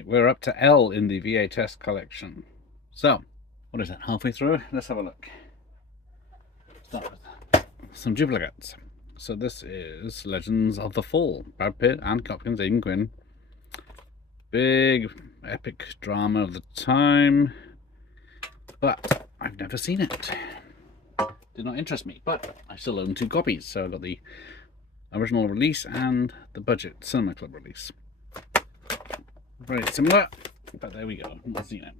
Right, we're up to L in the VHS collection. So, what is it, halfway through? Let's have a look. Start with some duplicates. So this is Legends of the Fall. Brad Pitt, Anne Hopkins, Aidan Quinn. Big, epic drama of the time. But I've never seen it. Did not interest me, but I still own 2 copies. So I've got the original release and the budget Cinema Club release. Very similar, but there we go. I've not seen it.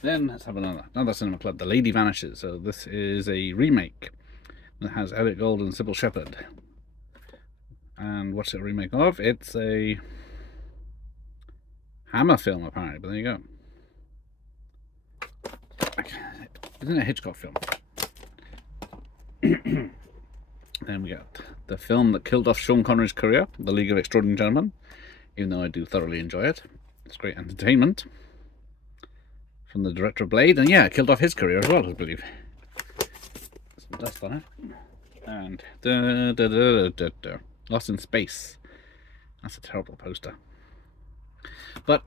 Then let's have another Cinema Club, The Lady Vanishes. So this is a remake that has Elliot Gould and Sybil Shepherd. And what's it a remake of? It's a Hammer film, apparently, but there you go. Isn't it a Hitchcock film? Then we got the film that killed off Sean Connery's career, The League of Extraordinary Gentlemen, even though I do thoroughly enjoy it. It's great entertainment. From the director of Blade, and yeah, it killed off his career as well, I believe. Some dust on it. And Lost in Space. That's a terrible poster. But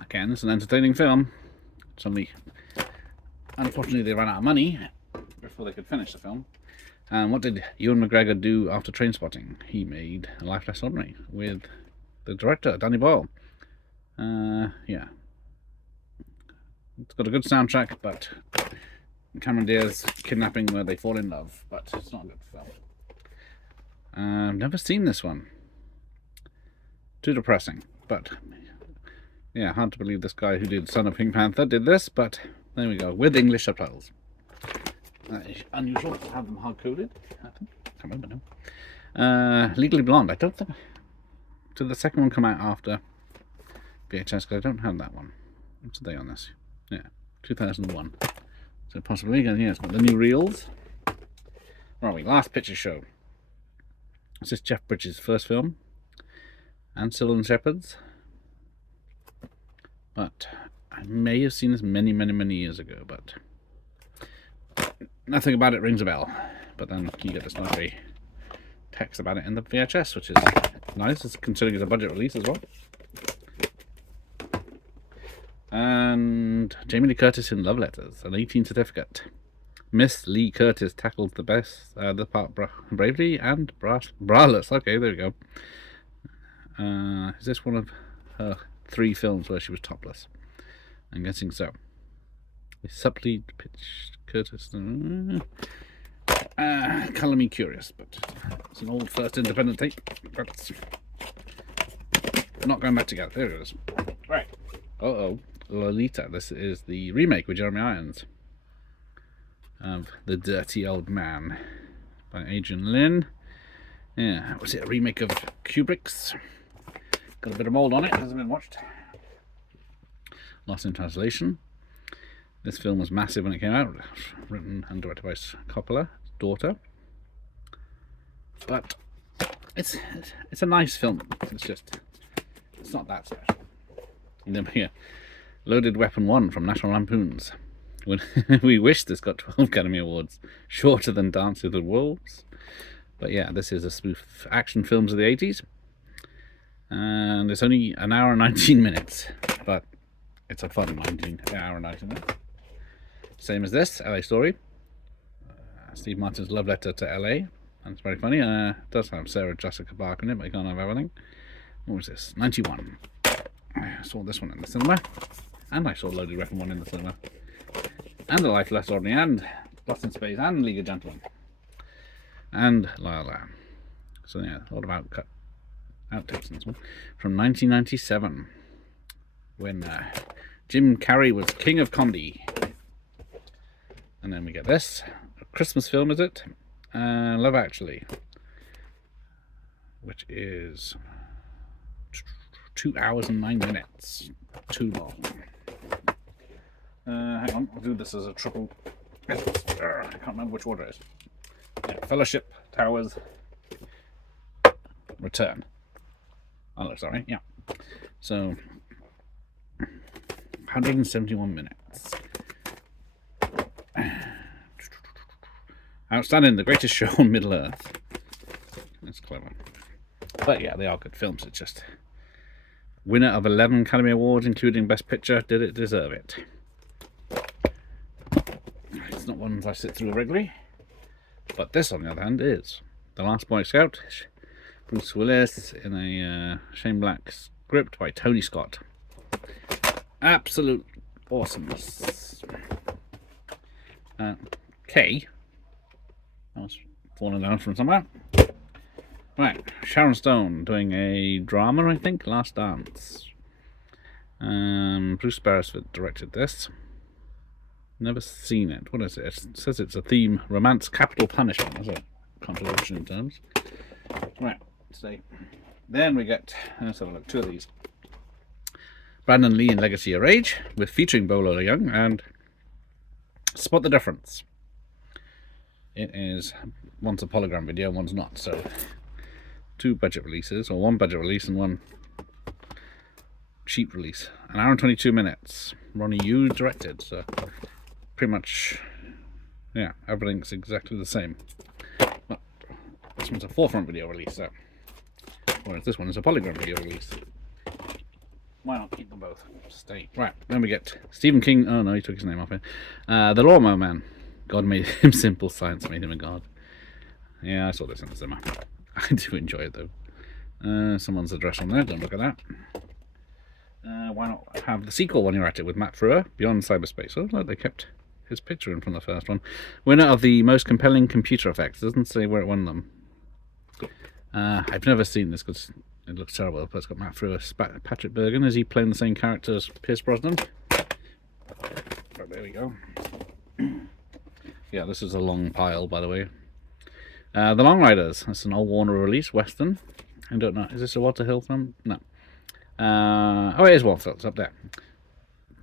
again, it's an entertaining film. It's only, unfortunately, they ran out of money before they could finish the film. And what did Ewan McGregor do after Trainspotting? He made Life Less Ordinary with the director, Danny Boyle. Yeah. It's got a good soundtrack, but Cameron Diaz kidnapping where they fall in love, but it's not a good film. I've never seen this one. Too depressing, but yeah, hard to believe this guy who did Son of Pink Panther did this, but there we go, with English subtitles. Unusual to have them hard-coded, I think. Can't remember now. Legally Blonde, I don't think... Did the second one come out after VHS? Because I don't have that one. What's the date on this? Yeah, 2001. So possibly, yeah, it's got the new reels. Where are we? Last Picture Show. This is Jeff Bridges' first film. And Sybil Shepherd's. But I may have seen this many, many, many years ago, but nothing about it rings a bell. But then you get this nice text about it in the VHS, which is nice. It's considering it's a budget release as well. And Jamie Lee Curtis in Love Letters, an 18 certificate. Miss Lee Curtis tackles the part bravely and braless. Okay, there we go. Is this one of her 3 films where she was topless? I'm guessing so. Subtly pitched Curtis. Colour me curious, but it's an old first independent tape. But not going back together. There it is. Right. Uh-oh. Lolita. This is the remake with Jeremy Irons of The Dirty Old Man by Adrian Lynn. Yeah, was it a remake of Kubrick's? Got a bit of mould on it, hasn't been watched. Lost in Translation. This film was massive when it came out, written and directed by Coppola's daughter. But it's a nice film. It's not that special. And then here, Loaded Weapon 1 from National Lampoons. When we wish this got 12 Academy Awards, shorter than Dance with the Wolves. But yeah, this is a spoof action films of the 80s. And it's only an hour and 19 minutes, but it's a fun hour and 19 minutes. Same as this, LA Story. Steve Martin's love letter to LA. And it's very funny. It does have Sarah Jessica Parker in it, but you can't have everything. What was this? 91. I saw this one in the cinema. And I saw Loaded Weapon 1 in the cinema. And The Life Less Ordinary, and Lost in Space, and League of Gentlemen. And La La. So yeah, a lot of outtakes in this one. From 1997. When Jim Carrey was king of comedy. And then we get this. A Christmas film, is it? Love Actually. Which is 2 hours and 9 minutes. Too long. Hang on, I'll do this as a triple. I can't remember which order it is. Yeah, Fellowship, Towers, Return. Oh, sorry, yeah. So, 171 minutes. Outstanding, The Greatest Show on Middle Earth. That's clever. But yeah, they are good films. It's just Winner of 11 Academy Awards, including Best Picture. Did it deserve it? It's not one I sit through regularly. But this, on the other hand, is The Last Boy Scout. Bruce Willis in a Shane Black script by Tony Scott. Absolute awesomeness. K. I was falling down from somewhere. Right, Sharon Stone doing a drama, I think, Last Dance. Bruce Beresford directed this. Never seen it. What is it? It says it's a theme, romance, capital punishment. That's a contradiction in terms. Right, so then we get, let's have a look, two of these. Brandon Lee in Legacy of Rage, with featuring Bolo Young, and Spot the Difference. It is, one's a polygram video, one's not, so two budget releases, or one budget release and one cheap release. An hour and 22 minutes. Ronnie Yu directed, so pretty much, yeah, everything's exactly the same. But this one's a forefront video release, so, whereas this one is a polygram video release. Why not keep them both? Stay. Right, then we get Stephen King. Oh no, he took his name off it. The Lawnmower Man. God made him simple, science made him a god. Yeah, I saw this in the cinema. I do enjoy it though. Someone's address on there, don't look at that. Why not have the sequel when you're at it with Matt Frewer, Beyond Cyberspace? Oh, look, they kept his picture in from the first one. Winner of the most compelling computer effects. Doesn't say where it won them. I've never seen this because it looks terrible, but it's got Matt Frewer. Patrick Bergen, is he playing the same character as Pierce Brosnan? Right, there we go. Yeah, this is a long pile, by the way. The Long Riders. That's an old Warner release, Western. I don't know. Is this a Walter Hill film? No. Oh, it is Walter. It's up there.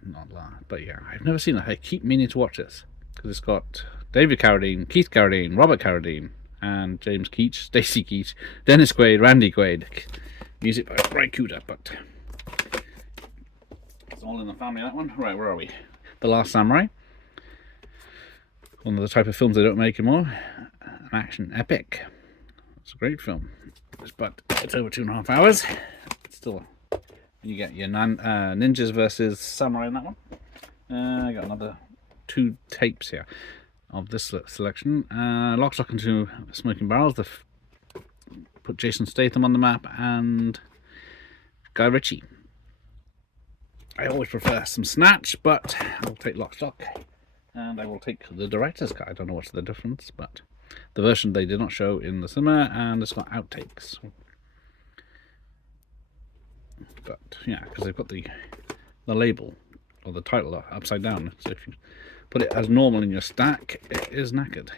Not that, but yeah, I've never seen it. I keep meaning to watch this because it's got David Carradine, Keith Carradine, Robert Carradine, and James Keach, Stacey Keach, Dennis Quaid, Randy Quaid. Music by Ray Cooder, but it's all in the family, that one. Right, where are we? The Last Samurai. One of the type of films they don't make anymore. An action epic. It's a great film, but it's over 2.5 hours. It's still, you get your ninjas versus samurai in that one. I got another 2 tapes here of this selection. Lock, Stock and Two Smoking Barrels. Put Jason Statham on the map, and Guy Ritchie. I always prefer some Snatch, but I'll take Lock, Stock, and I will take the director's cut. I don't know what's the difference, but the version they did not show in the cinema, and it's got outtakes. But yeah, because they've got the label or the title upside down, so if you put it as normal in your stack, it is knackered.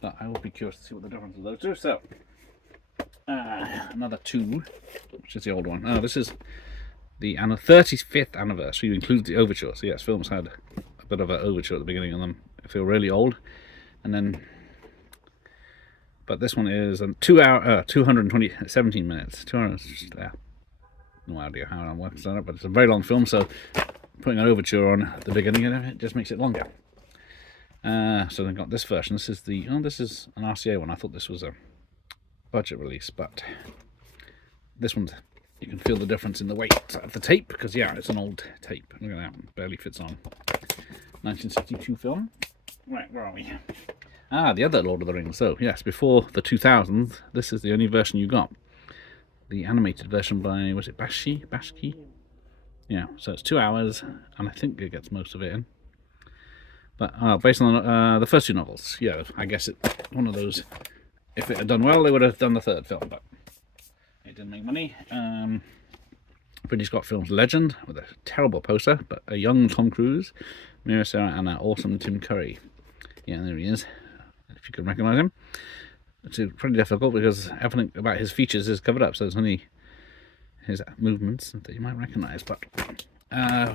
But I will be curious to see what the difference of those two. So another 2, which is the old one. This is the 35th anniversary. It includes the overture. So yes, films had a bit of an overture at the beginning of them. They feel really old, and then. But this one is 2 hour, 17 minutes. 2 hours. Yeah, no idea how I'm working that up, but it's a very long film. So putting an overture on at the beginning of it just makes it longer. So they've got this version. This is the this is an RCA one. I thought this was a budget release, but this one, you can feel the difference in the weight of the tape, because yeah, it's an old tape. Look at that one, barely fits on. 1962 film. Right, where are we? The other Lord of the Rings. So yes, before the 2000s, this is the only version you got. The animated version by, was it Bashki? Yeah, so it's 2 hours, and I think it gets most of it in. But based on the first 2 novels, yeah, I guess it's one of those. If it had done well, they would have done the 3rd film, but it didn't make money. Ridley Scott Films legend, with a terrible poster, but a young Tom Cruise, Mira Sarah, and an awesome Tim Curry. Yeah, there he is, if you can recognise him. It's pretty difficult because everything about his features is covered up, so it's only his movements that you might recognise. But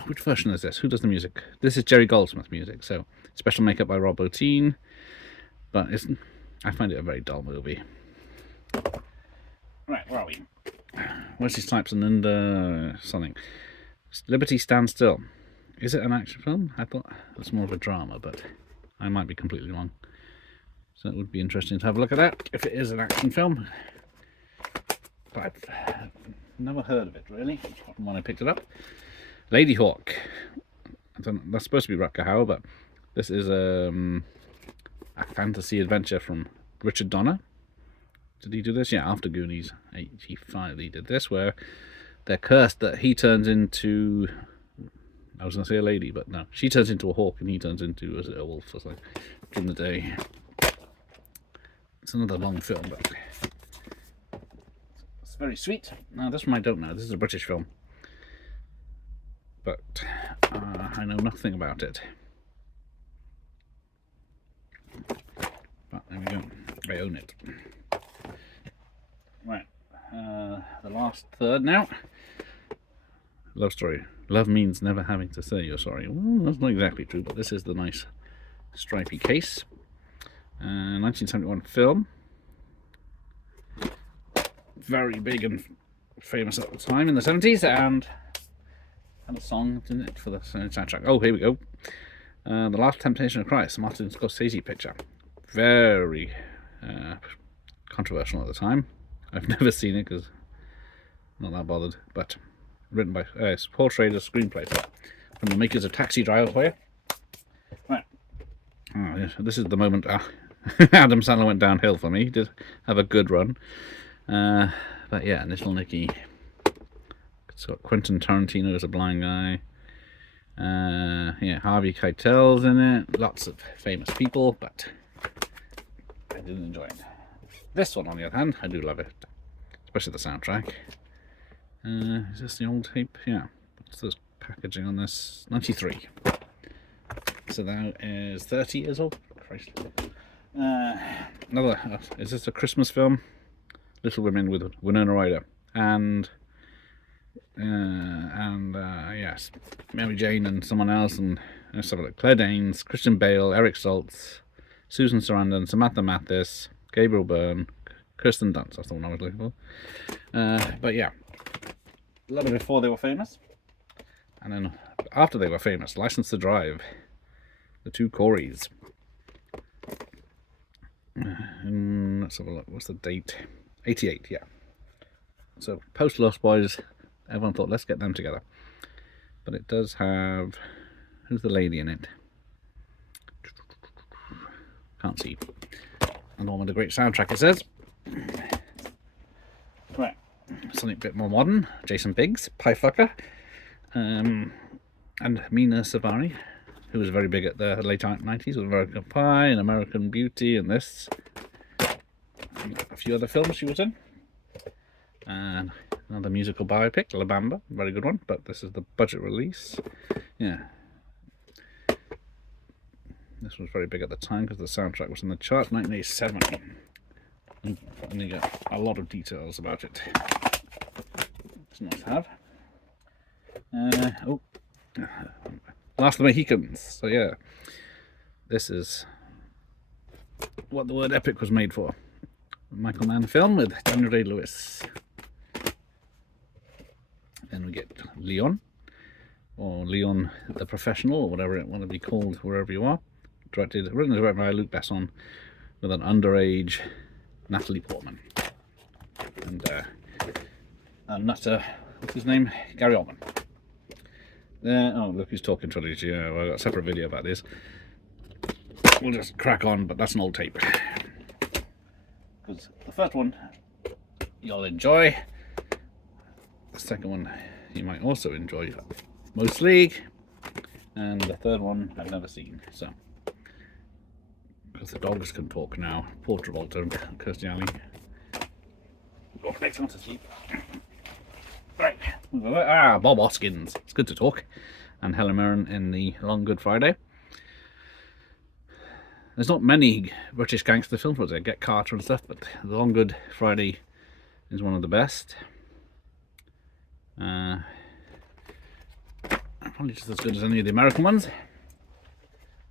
which version is this? Who does the music? This is Jerry Goldsmith's music, so special makeup by Rob Bottin, but I find it a very dull movie. Right, where are we? Wesley Snipes and something. Liberty Stands Still. Is it an action film? I thought it was more of a drama, but I might be completely wrong. So it would be interesting to have a look at that, if it is an action film. But I've Never heard of it really, apart from when I picked it up. Lady Hawk. I don't know, that's supposed to be Rutger Hauer, but this is a fantasy adventure from Richard Donner. Did he do this? Yeah, after Goonies 85 he did this, where they're cursed that he turns into, I was going to say a lady, but no, she turns into a hawk and he turns into a wolf or something during the day. It's another long film, but it's very sweet. Now this one I don't know, this is a British film, but I know nothing about it. But there we go, I own it. Right, the last third now. Love story. Love means never having to say you're sorry. Well, that's not exactly true, but this is the nice stripy case. 1971 film. Very big and famous at the time in the 70s, and had a song in it for the soundtrack. Oh, here we go. The Last Temptation of Christ, Martin Scorsese picture. Very controversial at the time. I've never seen it because I'm not that bothered, but written by Paul Schrader's screenplay from the makers of Taxi Driver for you. Right. Oh, yes. This is the moment Adam Sandler went downhill for me. He did have a good run. But yeah, Little Nicky. It's got Quentin Tarantino as a blind guy. Yeah, Harvey Keitel's in it. Lots of famous people, but I didn't enjoy it. This one, on the other hand, I do love it, especially the soundtrack. Is this the old tape? Yeah. What's this packaging on this? 93. So that is 30 years old. Christ. Is this a Christmas film? Little Women with Winona Ryder and yes, Mary Jane and someone else, and let's have a look. Claire Danes, Christian Bale, Eric Stoltz, Susan Sarandon, Samantha Mathis, Gabriel Byrne, Kirsten Dunst. That's the one I was looking for. But yeah, a little bit before they were famous, and then after they were famous, License to Drive, the two Coreys. Let's have a look. What's the date? 88, yeah. So post Lost Boys, everyone thought let's get them together, but it does have, who's the lady in it? Can't see. And one with a great soundtrack, it says. Right, something a bit more modern. Jason Biggs, Pie Fucker, and Mina Savari, who was very big at the late 90s with American Pie and American Beauty and this. A few other films she was in. And another musical biopic, La Bamba, very good one, but this is the budget release. Yeah. This was very big at the time because the soundtrack was in the charts, 1987. And you get a lot of details about it. It's nice to have. Last of the Mohicans. So yeah, this is what the word epic was made for. Michael Mann film with Daniel Day-Lewis. Then we get Leon, or Leon the Professional, or whatever it want to be called wherever you are. Written and directed by Luc Besson, with an underage Natalie Portman and a nutter, what's his name? Gary Oldman. Oh, look who's talking trilogy. Yeah, well, I've got a separate video about this. We'll just crack on, but that's an old tape. Because the first one you'll enjoy, the second one you might also enjoy mostly, and the third one I've never seen. So, because the dogs can talk now. Poor Travolta and Kirstie Alley. Oh, next one to sleep. Right. Bob Hoskins. It's good to talk. And Helen Mirren in the Long Good Friday. There's not many British gangster films, was there? Get Carter and stuff, but The Long Good Friday is one of the best. Probably just as good as any of the American ones.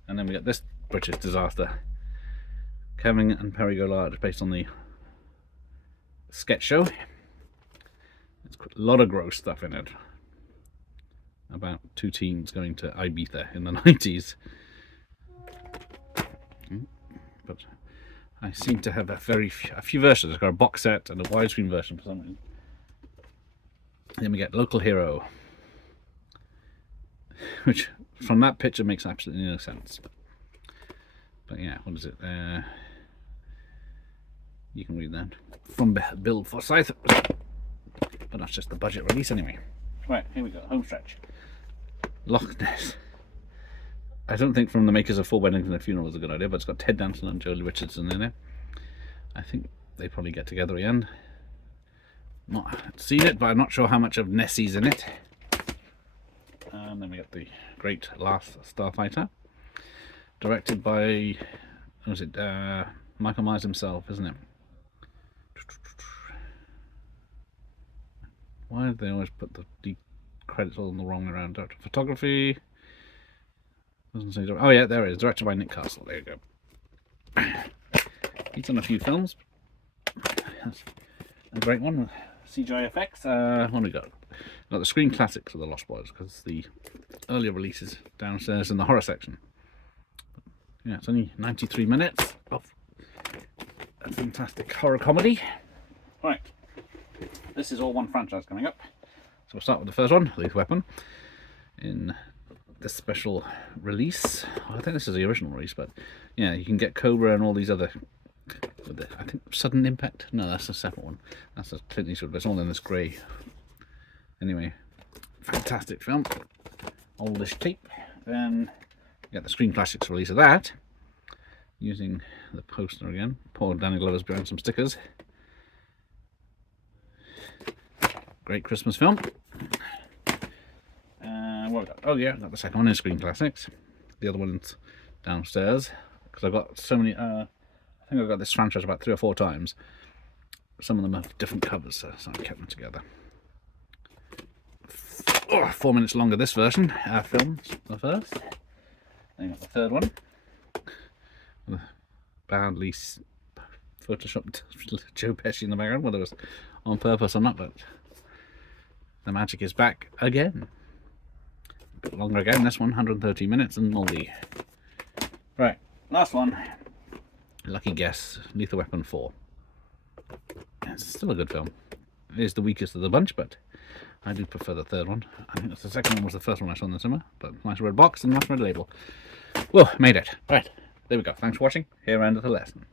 And then we got this British disaster, Kevin and Perry Go Large, based on the sketch show. It's got a lot of gross stuff in it about two teens going to Ibiza in the 90s. But I seem to have a few versions. I've got a box set and a widescreen version for some reason. Then we get Local Hero, which from that picture makes absolutely no sense. But yeah, what is it? You can read that from Bill Forsyth, but that's just the budget release anyway. Right, here we go. Home stretch. Loch Ness. I don't think from the makers of Four Weddings and a Funeral is a good idea, but it's got Ted Danson and Jolie Richardson in there. I think they probably get together again. Not seen it, but I'm not sure how much of Nessie's in it. And then we got The Great Last Starfighter, directed by, what was it, Michael Myers himself, isn't it? Why do they always put the credits all in the wrong around? Director of photography. Doesn't say. Oh yeah, there it is. Directed by Nick Castle. There you go. He's done a few films. That's a great one with CGI effects. What do we got? We've got the Screen Classics of the Lost Boys, because the earlier releases downstairs in the horror section. Yeah, it's only 93 minutes of a fantastic horror comedy. Right. This is all one franchise coming up. So we'll start with the first one, Lethal Weapon, in this special release. Well, I think this is the original release, but yeah, you can get Cobra and all these other. I think Sudden Impact. No, that's a separate one. That's a Clint Eastwood, but it's all in this grey. Anyway, fantastic film. Oldish tape. Then you get the Screen Classics release of that, using the poster again. Poor Danny Glover's behind some stickers. Great Christmas film. What we got? Oh yeah, got the second one in Screen Classics. The other one's downstairs, because I've got so many. I think I've got this franchise about 3 or 4 times. Some of them have different covers, so I kept them together. 4 minutes longer this version. Film's the first. Then you got the third one. Badly photoshopped Joe Pesci in the background, whether it was on purpose or not, but the magic is back again. A bit longer again, this one, 130 minutes and moldy. Right, last one. Lucky guess, Lethal Weapon 4. It's still a good film. It is the weakest of the bunch, but I do prefer the third one. I think the second one was the first one I saw in the cinema, but nice red box and nice red label. Whoa, made it. Right, there we go. Thanks for watching. Here end of the lesson.